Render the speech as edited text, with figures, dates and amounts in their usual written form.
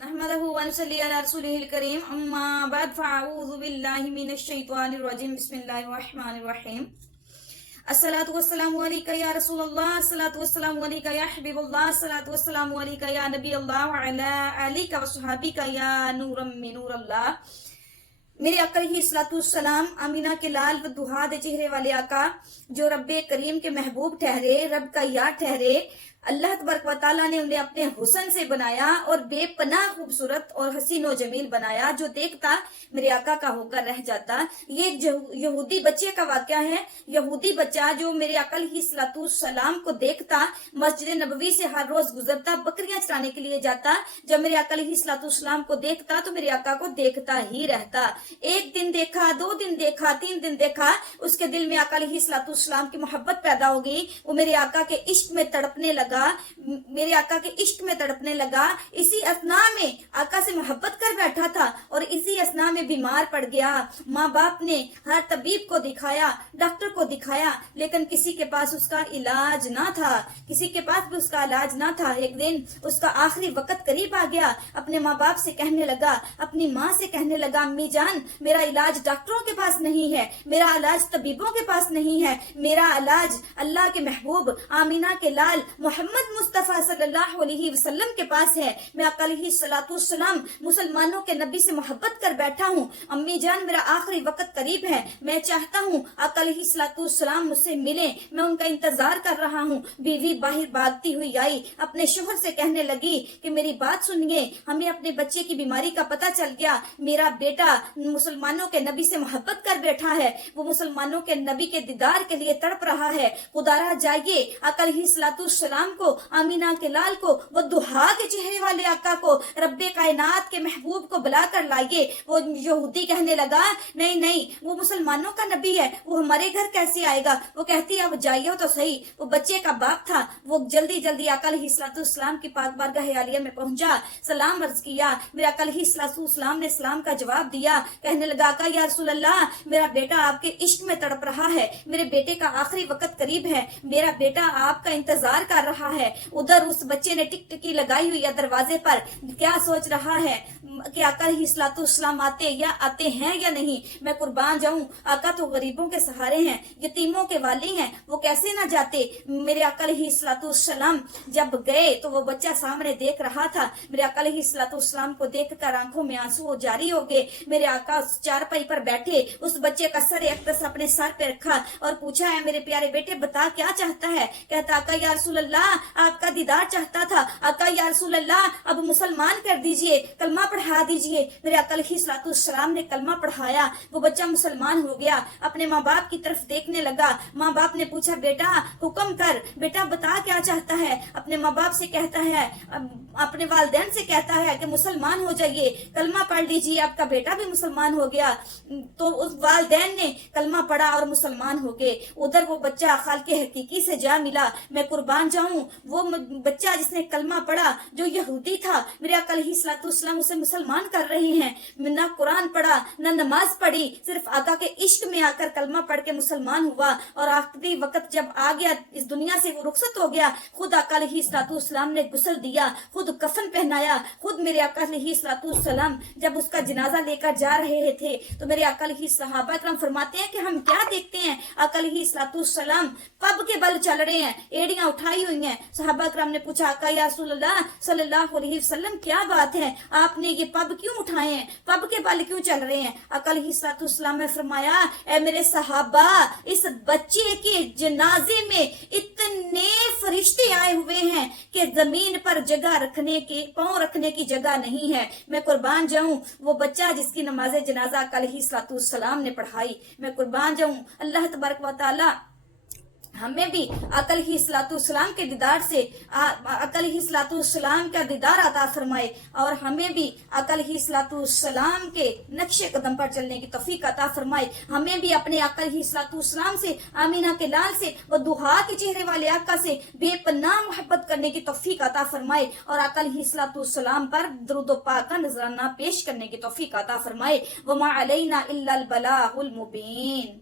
نحمده ونصلي على رسوله الكريم اما بعد فاعوذ بالله من الشيطان الرجيم بسم الله الرحمن الرحيم الصلاة والسلام عليك يا رسول الله الصلاة والسلام عليك يا حبيب الله الصلاة والسلام عليك يا نبي الله وعلى آلك وصحابك يا نورا من نور الله میرے آقا علیہ السلام آمینہ کے لال و دہاد چہرے والے آقا جو رب کریم کے محبوب ٹھہرے، رب کا یار ٹھہرے، اللہ تبارک و تعالیٰ نے انہیں اپنے حسن سے بنایا اور بے پناہ خوبصورت اور حسین و جمیل بنایا، جو دیکھتا میرے آقا کا ہو کر رہ جاتا۔ یہ ایک یہودی بچے کا واقعہ ہے۔ یہودی بچہ جو میرے آقا علیہ السلام کو دیکھتا، مسجد نبوی سے ہر روز گزرتا، بکریاں چرانے کے لیے جاتا، جب میرے آقا علیہ السلام کو دیکھتا تو میرے آقا کو دیکھتا ہی رہتا۔ ایک دن دیکھا، 2 دن دیکھا، 3 دن دیکھا، اس کے دل میں آقا علیہ السلام کی محبت پیدا ہو گئی، وہ میرے آقا کے عشق میں تڑپنے لگا، میرے آقا کے عشق میں تڑپنے لگا۔ اسی اثناء میں آقا سے محبت کر بیٹھا تھا اور اسی اثناء میں بیمار پڑ گیا۔ ماں باپ نے ہر طبیب کو دکھایا، ڈاکٹر کو دکھایا، لیکن کسی کے پاس اس کا علاج نہ تھا، کسی کے پاس بھی اس کا علاج نہ تھا۔ ایک دن اس کا آخری وقت قریب آ گیا، اپنے ماں باپ سے کہنے لگا، اپنی ماں سے کہنے لگا، امی جان میرا علاج ڈاکٹروں کے پاس نہیں ہے، میرا علاج طبیبوں کے پاس نہیں ہے، میرا علاج اللہ کے محبوب آمینہ کے لال محمد مصطفیٰ صلی اللہ علیہ وسلم کے پاس ہے۔ میں آقا علیہ السلام مسلمانوں کے نبی سے محبت کر بیٹھا ہوں، امی جان میرا آخری وقت قریب ہے، میں چاہتا ہوں آقا علیہ السلام مجھ سے ملیں، میں ان کا انتظار کر رہا ہوں۔ بیوی باہر بھاگتی ہوئی آئی، اپنے شوہر سے کہنے لگی کہ میری بات سنیے، ہمیں اپنے بچے کی بیماری کا پتہ چل گیا، میرا بیٹا مسلمانوں کے نبی سے محبت کر بیٹھا ہے، وہ مسلمانوں کے نبی کے دیدار کے لیے تڑپ رہا ہے، خدا را جائیے آقا علیہ السلام کو، آمینہ کے لال کو، وہ دہا کے چہرے والے آقا کو، رب کائنات کے محبوب کو بلا کر لائیے۔ وہ یہودی کہنے لگا، نہیں نہیں وہ مسلمانوں کا نبی ہے، وہ ہمارے گھر کیسے آئے گا؟ وہ کہتی اب جائیے تو صحیح۔ وہ بچے کا باپ تھا، وہ جلدی جلدی آقا علیہ السلام کی پاک بارگاہ عالیہ میں پہنچا، سلام عرض کیا، میرے آقا علیہ السلام نے سلام کا جواب دیا، کہنے لگا آقا یا رسول اللہ میرا بیٹا آپ کے عشق میں تڑپ رہا ہے، میرے بیٹے کا آخری وقت قریب ہے، میرا بیٹا آپ کا انتظار کر رہا ہے۔ ادھر اس بچے نے ٹک ٹکی لگائی ہوئی ہے دروازے پر، کیا سوچ رہا ہے کہ آقا علیہ السلام آتے ہیں یا نہیں؟ میں قربان جاؤں، آقا تو غریبوں کے سہارے ہیں، یتیموں کے والی ہیں، وہ کیسے نہ جاتے؟ میرے آقا علیہ السلام جب گئے تو وہ بچہ سامنے دیکھ رہا تھا، میرے آقا علیہ السلام کو دیکھ کر آنکھوں میں آنسو جاری ہو گئے۔ میرے آقا چارپائی پر بیٹھے، اس بچے کا سر اقدس اپنے سر پہ رکھا اور پوچھا ہے میرے پیارے بیٹے بتا کیا چاہتا ہے؟ کہتا آقا یا رسول اللہ آپ کا دیدار چاہتا تھا، آقا یا رسول اللہ اب مسلمان کر دیجئے، کلمہ پڑھا دیجئے۔ میرے آقا علیہ السلام نے کلمہ پڑھایا، وہ بچہ مسلمان ہو گیا، اپنے ماں باپ کی طرف دیکھنے لگا۔ ماں باپ نے پوچھا بیٹا حکم کر، بیٹا بتا کیا چاہتا ہے؟ اپنے ماں باپ سے کہتا ہے، اپنے والدین سے کہتا ہے کہ مسلمان ہو جائیے، کلمہ پڑھ لیجئے، آپ کا بیٹا بھی مسلمان ہو گیا۔ تو اس والدین نے کلمہ پڑھا اور مسلمان ہو گئے۔ ادھر وہ بچہ خالق حقیقی سے جا ملا۔ میں قربان جاؤں، وہ بچہ جس نے کلمہ پڑھا جو یہودی تھا، میرے آقا علیہ السلام اسے مسلمان کر رہے ہیں، نہ قرآن پڑھا نہ نماز پڑھی، صرف آقا کے عشق میں آ کر کلمہ پڑھ کے مسلمان ہوا، اور آخری وقت جب آ گیا اس دنیا سے وہ رخصت ہو گیا، خود آقا علیہ السلام نے غسل دیا، خود کفن پہنایا، خود میرے آقا علیہ السلام جب اس کا جنازہ لے کر جا رہے تھے تو میرے آقا علیہ صحابہ کرام فرماتے ہیں کہ ہم کیا دیکھتے ہیں، آقا علیہ السلام پب کے بل چل رہے ہیں، ایڑیاں اٹھائی ہوئی ہیں۔ صحابہ کرام نے پوچھا آقا یا رسول اللہ صلی اللہ علیہ وسلم کیا بات ہے، آپ نے یہ پب کیوں اٹھائے ہیں، پب کے بل کیوں چل رہے ہیں؟ آقا علیہ السلام نے فرمایا اے میرے صحابہ، اس بچے کے جنازے میں اتنے فرشتے آئے ہوئے ہیں کہ زمین پر جگہ رکھنے کی، پاؤں رکھنے کی جگہ نہیں ہے۔ میں قربان جاؤں، وہ بچہ جس کی نماز جنازہ آقا علیہ السلام نے پڑھائی، میں قربان جاؤں، اللہ تبارک و تعالی ہمیں بھی آقا علیہ السلام کے دیدار سے، آقا علیہ السلام کا دیدار عطا فرمائے، اور ہمیں بھی آقا علیہ السلام کے نقش قدم پر چلنے کی توفیق عطا فرمائے۔ ہمیں بھی اپنے آقا علیہ السلام سے، آمینہ کے لال سے، وہ دہا کے چہرے والے آقا سے بے پناہ محبت کرنے کی توفیق عطا فرمائے، اور آقا علیہ السلام پر درود و پاک کا نذرانہ پیش کرنے کی توفیق عطا فرمائے۔ وما علینا الا البلاغ المبین۔